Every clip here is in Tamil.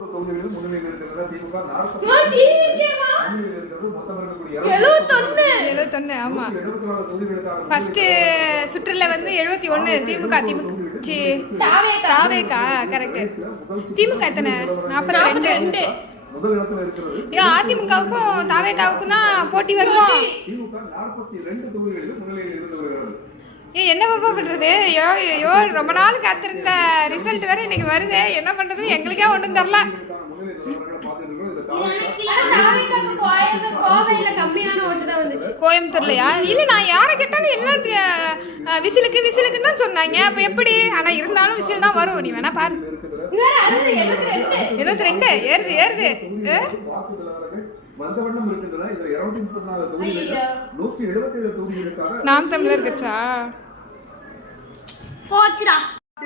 தொகுதிகளில் முன்னிலையில் இருக்கிறது. திமுக 71. ஆமா, ஃபர்ஸ்ட் சுற்றுல வந்து 71 திமுக. தாவேகா கரெக்ட். திமுக எத்தனை? 42. அதிமுகவுக்கும் தாவேகாவுக்கும் தான் போட்டி வருமா? என்ன பாப்பா பண்றது? ஐயோ ரொம்ப நாள் காத்திருந்த ரிசல்ட் வேற இன்னைக்கு வருது. என்ன பண்றது? எங்களுக்கே ஒன்றும் தரல. கோயம்புத்தூர்லயா? இல்ல, நான் யாரை கேட்டாலும் எல்லாம் விசிலுக்குன்னு தான் சொன்னாங்க. அப்ப எப்படி? ஆனா இருந்தாலும் விசில் தான் வரும். நீ வேணா பாரு. 72 ஏறுது. நாம் தமிழர் கட்சா போச்சுடா.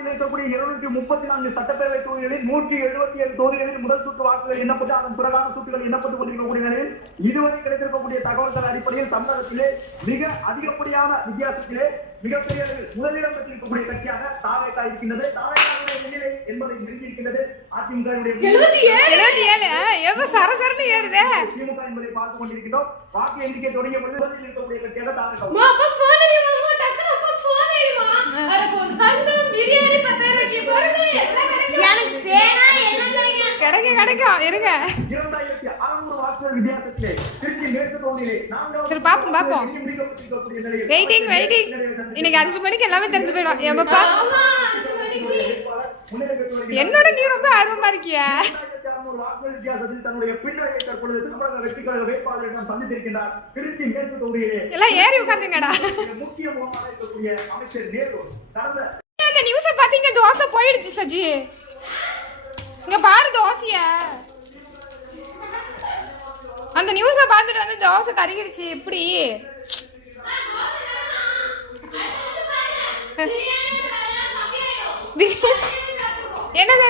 இருக்கக்கூடிய 234 சட்டப்பேரவை தொகுதிகளில் 177 தொகுதிகளில் முதல் சுற்று வாக்குகள் எண்ணப்பட்டு அதன் பிறகான சுற்றுகள் எண்ணப்பட்டுக் கொண்டிருக்கக்கூடிய நிலையில் இதுவரை கிடைத்திருக்கக்கூடிய தகவல்கள் அடிப்படையில் தமிழகத்திலே மிக அதிகப்படியான வித்தியாசத்திலே மிகப்பெரிய முதலிடம் பெற்றிருக்கக்கூடிய கட்சியாக தாவேகா இருக்கின்றது. தாவேகாவுடைய முன்னிலை என்பதை நிறுத்தியிருக்கின்றது. அதிமுகவுடைய 77 சரசரன்னு ஏறுதே. திமுக என்பதை பார்த்துக் கொண்டிருக்கின்றோம். வாக்கு எண்ணிக்கை தொடங்கிய பொழுது இருக்கக்கூடிய கட்சியாக தாவேகா. கிடைக்கும் இருங்க. சரி பாப்போம். வெயிட்டிங். இன்னைக்கு 5 மணிக்கு எல்லாமே தெரிஞ்சு போயிடும். எங்கப்பா என்னோட நீ ரொம்ப ஆர்வமா இருக்கிய. எல்லாம் ஏறி உட்காந்துங்கடா. அந்த நியூஸ பாத்தீங்க? தோசை போயிடுச்சு சஜி. இங்க பாரு தோசைய. அந்த நியூஸ பார்த்துட்டு வந்து தோசை கருகிடுச்சு. எப்படி? என்னது?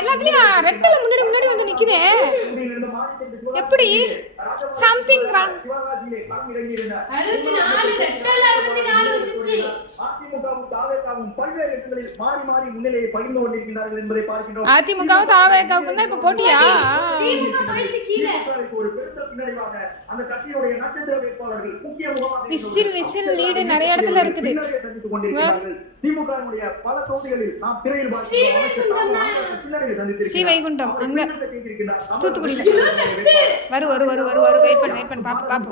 எல்லாத்துலயும் ரெட்டல முன்னாடி வந்து நிக்குதே. எப்படி? Something wrong. அதிமுகவும் தாவேகாவுக்கும் தான் இப்ப போட்டியா? விசில் லீடு நிறைய இடத்துல இருக்குது. ஸ்ரீவைகுண்டம் அங்க தூத்துக்குடியில வரும். வெயிட் பண்ணு பாப்போம்.